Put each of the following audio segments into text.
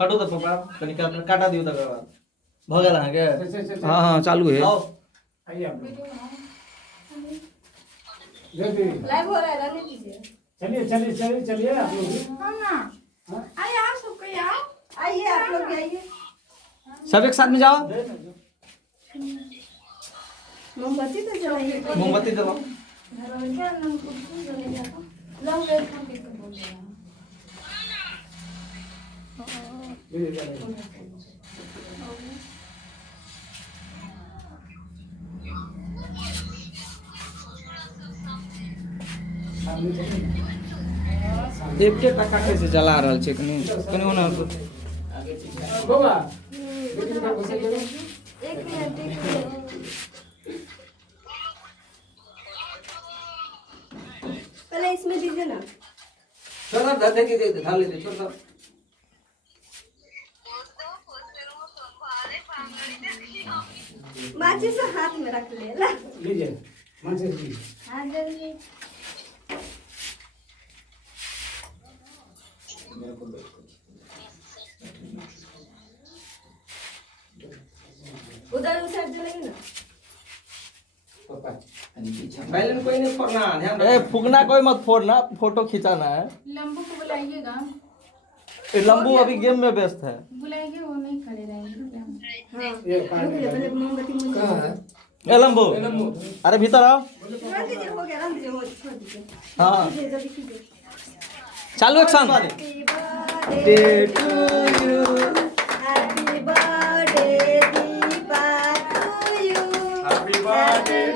हटो तो पापा कनी काटा दियो तकर बाद भ गेल अहाँ के। हाँ हाँ चालू है। आओ आइए आप लाइव हो रहा है, रहने दीजिए। चलिए आप लोग भी। हाँ ना, आइए आप सब कोई आओ, आइए आप लोग भी आइए। सब एक साथ में जाओ। मोमबत्ती तो जलाइए। मोमबत्ती दो। क्या नाम को जलाइए आप? लव वेव का भी तो बोल रहे हैं। एक के टका कैसे चला रहल छै कनी कनी ओना बाबा एक मिनट पहले इसमें दीजिए ना। छोड़ दे दे के दे ढाल ले छोड़ दो। माचिस हाथ में रख ले ला। लीजिए माचिस लीजिए। हाँ जल्दी। उधर उस साइड जलेगी ना। पापा बैलून कोई नहीं फोड़ना, ध्यान ए रखो। फूकना कोई मत फोड़ना, फोटो खिंचाना है। लंबू को बुलाइएगा, ये लंबू अभी गेम में व्यस्त है। बुलाइए, वो नहीं खड़े रहेंगे। हाँ ये रुक जा, पहले मोमबत्ती मुझे कहाँ है? ए लंबू अरे भीतर आओ। रख दीजिए, हो गया, रख दीजिए, वो छोड़ दीजिए। हाँ कीजिए, जल्दी कीजिए। चालू action. Happy birthday to you. Happy birthday Deepa to you. Happy birthday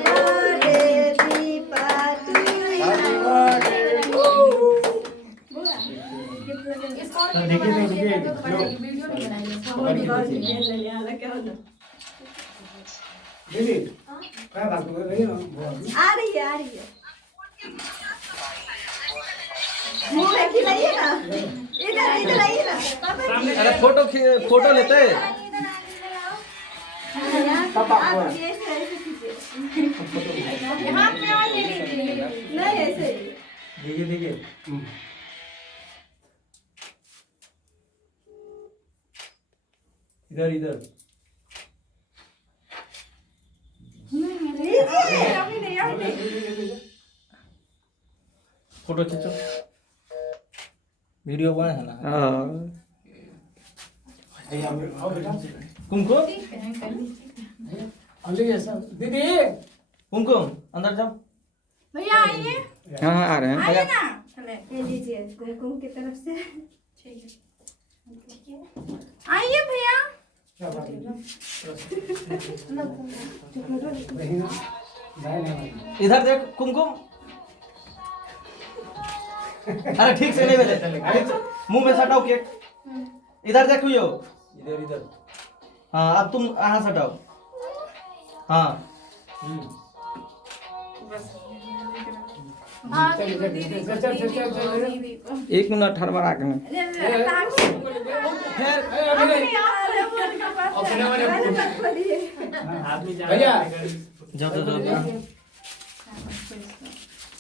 Deepa to you. Happy birthday. इसको देखिए, वीडियो नहीं बनाइए। दीदी क्या बात कर रही हो? आ रही है, आ रही है। मुंह में खिलाइए ना, इधर इधर आइए ना पापा जी। अरे फोटो लेते। आप ये ऐसे कीजिए। हाथ में और ले लीजिए। नहीं ऐसे ही। देखिए इधर इधर लीजिए, अभी नहीं, अभी नहीं। फोटो खींचो, वीडियो बना है ना। हाँ आओ बेटा। कुमकुम लीजिए सब। दीदी कुमकुम अंदर जाओ। भैया आइए, हाँ हाँ, आ रहे हैं। आइए ना। चले ये लीजिए कुमकुम की तरफ से। ठीक है, आइए भैया। क्या बात है? नहीं ना, नहीं। इधर देख कुमकुम। अरे ठीक से नहीं बेटे, ठीक से मुंह में सटाओ केक। इधर देखो यो, इधर इधर। हाँ अब तुम यहाँ सटाओ। हाँ हाँ, चल, चल, दीदी चल, चल, चल, चल, चल। दीदी को। 1 मिनट हड़बड़ा के में। फिर अपने वाले खोलिए। भैया जाओ जाओ जाओ।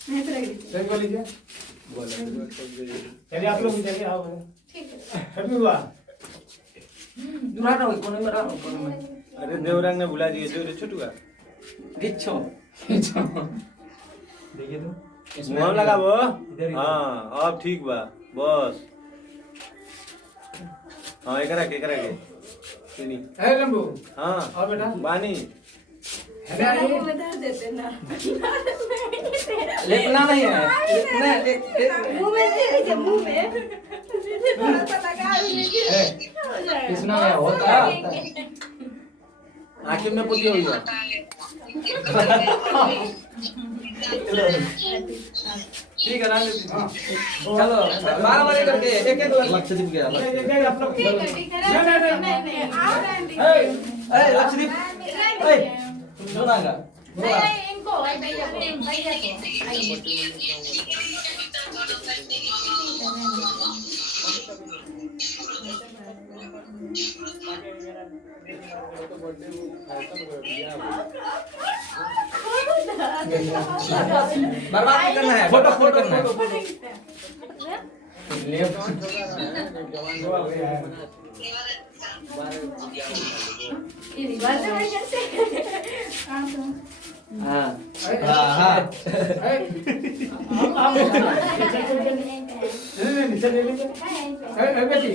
सही बोल लीजिए। चलिए आप लोग भी चलिए, आओ। हैप्पी हुआ। दूर रहो, कोने में रहो, कोने में। अरे देवरंग ने बुला दिए जो रे छोटू का खींचो देखिए तो मुंह लगा वो। इधर इधर। हाँ अब ठीक बा बस। हाँ एकरा के सुनी। है लंबू। हाँ आओ बेटा। बानी है ना ये? मुंह में डाल देते ना। लेटना नहीं है, मुंह में दे दीजिए, मुंह में। दीदी थोड़ा सा लगा लीजिए। है। हो जाएगा। किसना है? होता है। आखिर में पुती हुई है। ठीक है ना। हाँ। चलो 12 बजे करके एक एक लक्षदीप गया। आप लोग ठीक है, ठीक है। नहीं, आओ रहने दीजिए। ए लक्षदीप, ए तुम सुनागा नहीं, इनको भैया को आइए। बर्बाद नहीं करना है, फोटो फोटो करना है। ये रिवर्स में कैसे हाँ हाँ नीचे ले लीजिए बेटी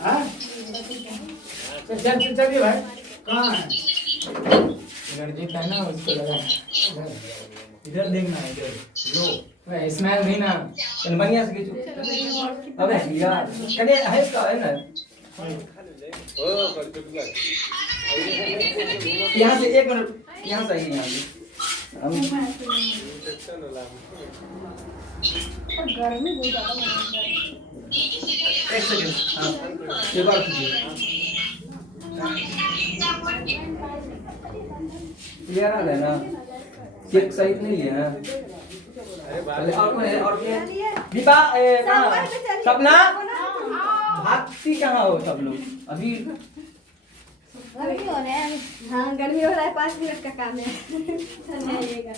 हाँ चलिए भाई कहाँ है एनर्जी का ना उसको लगा इधर देखना है इधर लो स्मेल भी ना बढ़िया से खींचो अबे यार कने है इसका है ना यहाँ से 1 मिनट यहाँ से आइए यहाँ से हम गर्मी बहुत ज्यादा है 1 सेकंड हाँ ये बार कीजिए क्लियर आ रहा है ना चेक सही नहीं है ना चले और कौन है और क्या दीपा कहाँ सपना भागती कहाँ हो सब लोग अभी गर्मी हो रहा है हाँ गर्मी हो रहा है 5 मिनट का काम है चलिएगा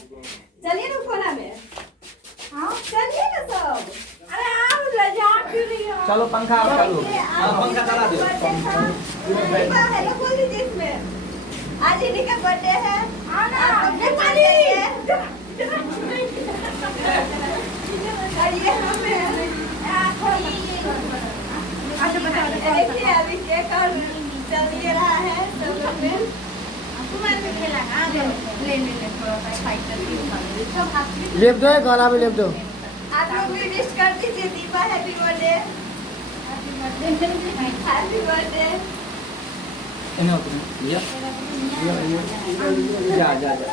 चलिए ना कोना में हाँ चलिए ना सब अरे आप रजा क्यों नहीं हो चलो पंखा चालू हाँ पंखा चला दो हेलो बोल दीजिए इसमें आज इन्हीं का बर्थडे है आना ये हमें अच्छा बताओ देखिए अभी केक और चलिए रहा है सब लोग में तुम्हारे में खेला हाँ ले थोड़ा सा फाइट करके सब आप लेप दो गाना में लेप दो आप लोग भी विश कर दीजिए Deepa happy birthday happy birthday इन्हें उतना लिया जा जा जा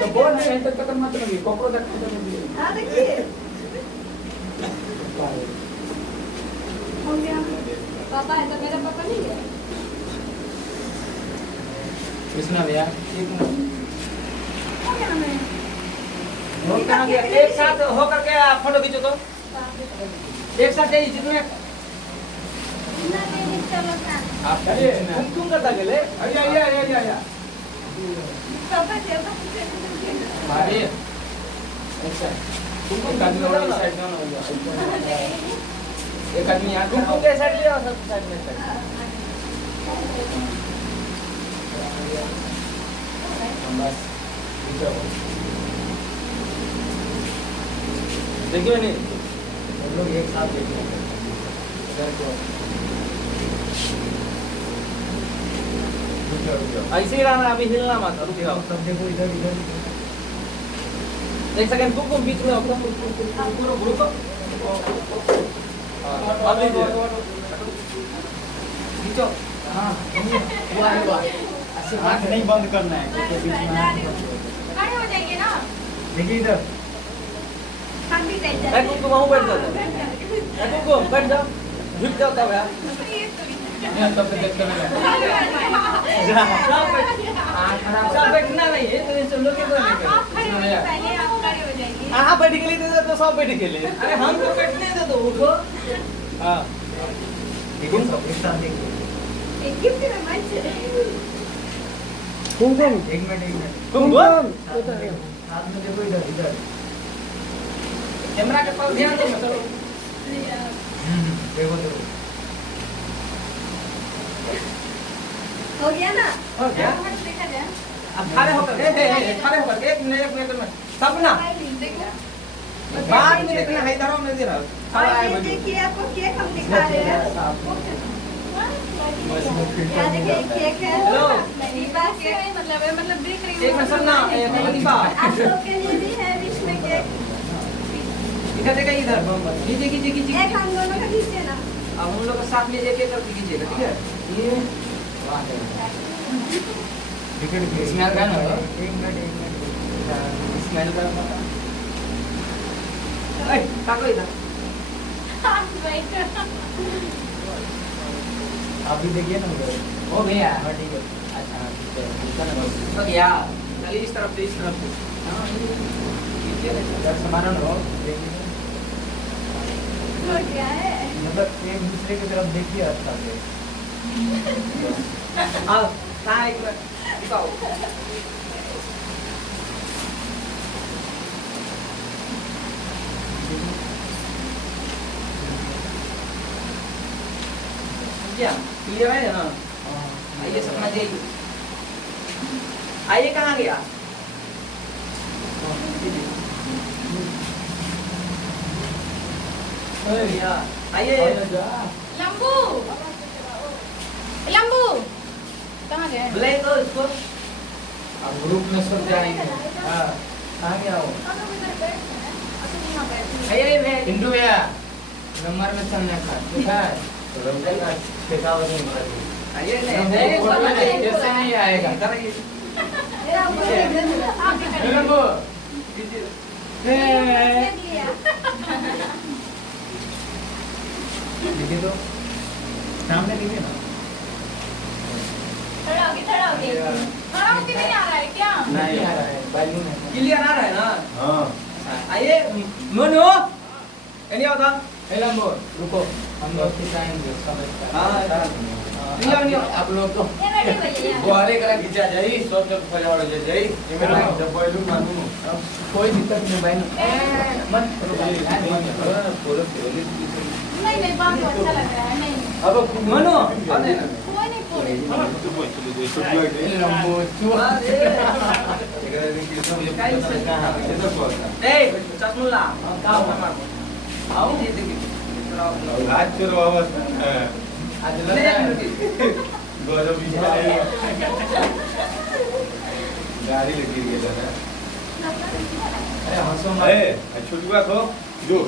तो बोल रहे हैं तो खत्म मत करिए कपड़ों तक खत्म करिए पापा है तो मेरा पापा नहीं है कृष्णा भैया कहाँ गया एक साथ होकर के फोटो खींचो तो एक साथ जाइए जितने आप तुम करता गेले आइए पापा थे भाई अच्छा तुमको काटना वाला साइड ना हो जाए एक आदमी यहाँ तुम के साइड ले आओ सब साइड में बस देखिए नहीं हम लोग एक साथ देखिए इधर को ऐसे ही रहना अभी हिलना मत रुक जाओ सब देखो इधर इधर एक सेकंड तुम बीच में आओ पूरा ग्रुप अब लीजिए खींचो हाँ वाह आँख नहीं बंद करना है खड़े हो जाइए ना देखिए इधर हम भी बैठ ए तुम वहाँ बैठ जाओ ए तुम बैठ जाओ झुक जाओ तब यार नहीं तब तक देखते हैं सब बैठना नहीं है तो सब लोग आप खड़े हो जाइए पहले आप खड़े हो जाइए हाँ बैठ के लिए तो सब बैठ के लिए अरे हम तो बैठने दे दो उठो हाँ देखो सब एक साथ देखो एक गिफ्ट में मत कुमकुम एक मिनट तुम बोल हाथ में देखो इधर इधर कैमरा के पास ध्यान दो चलो देखो देखो हो गया ना हो गया देखा जाए अब खड़े होकर खड़े होकर एक मिनट में सपना बाद में देखना है इधर में इधर और ये देखिए आपको केक हम दिखा रहे हैं क्या देखिए केक है हेलो। दीपा केक मतलब देख रही एक मिनट सुनना दीपा आप लोग के लिए भी है विश में केक इधर देखिए इधर कीजिए कीजिए कीजिए एक हम दोनों का खींचिए ना अब हम लोग को साथ में एक एक करके कीजिएगा ठीक है ये टिकट स्मेल का ना एक मिनट स्मेल का ए ताको इधर आप भी देखिए ना उधर ओ भैया हाँ ठीक है अच्छा ठीक है बस हो गया चलिए इस तरफ से हाँ कीजिए इधर समारण हो देखिए हो गया है मतलब एक दूसरे की तरफ देखिए अच्छा से आओ कहाँ एक मिनट दिखाओ क्या क्लियर है ना आइए सपना जी आइए कहाँ गया आइए लंबू लंबू कहाँ गए बुलाइए तो इसको अब ग्रुप में सब जाएंगे हाँ कहाँ गया हो आइए मैं हिंदू भैया नंबर में चलने का ठीक है रमजान का ठेका वजन बना दी आइए कैसे नहीं आएगा लंबू लिखे तो सामने लिखे ना खड़ा होके खड़ा होके नहीं आ रहा है क्या नहीं आ रहा है बैलून है क्लियर आ रहा है ना हाँ आइए मनु एनी आओ था ए लंबू रुको हम लोग खिंचाएंगे सब हाँ नहीं आप लोग तो बुआरे करा खींचा जाई सब जब फजवाड़ ले जाई ये मेरा जब बैलून मानू कोई दिक्कत नहीं भाई मत पूरा खेले नहीं बात तो अच्छा लग रहा है नहीं अब मनु कोई नहीं फोड़े लंबू ए चश्मुला आओ आओ ये देखिए आज चलो वापस आज ले लगा गौरव भी गाड़ी लगी गई है अरे हंसो मत ए छोटुआ खो जो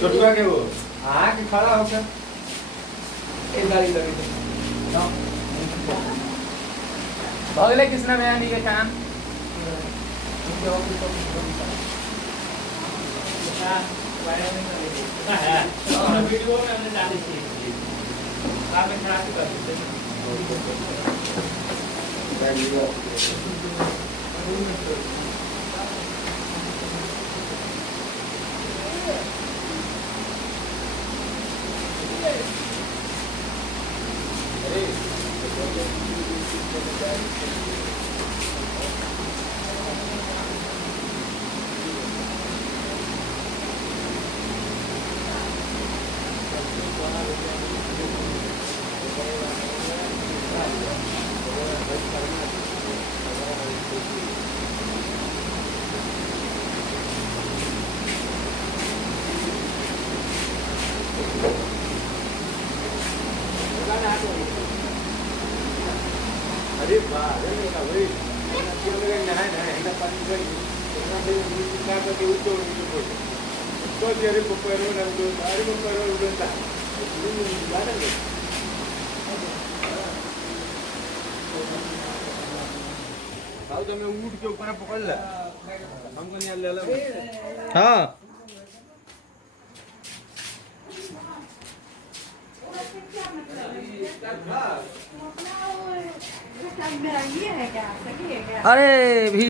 छोटुआ के वो आके खड़ा होकर एक गाड़ी लगी थी भगले कृष्णा बयानी के काम वीडियो में हमने डाली थी आप में खराब कर देते अरे वाह अरे का भाई क्या लगा नहाए नहाए ना पानी गई इतना भी क्या करके ऊपर नीचे तो जेरे पपरो ना दो अरे पपरो उड़ता हाउ तो मैं ऊट के ऊपर पकड़ ला हमको नहीं ले ला हाँ मेरा ये है क्या सही है क्या अरे भी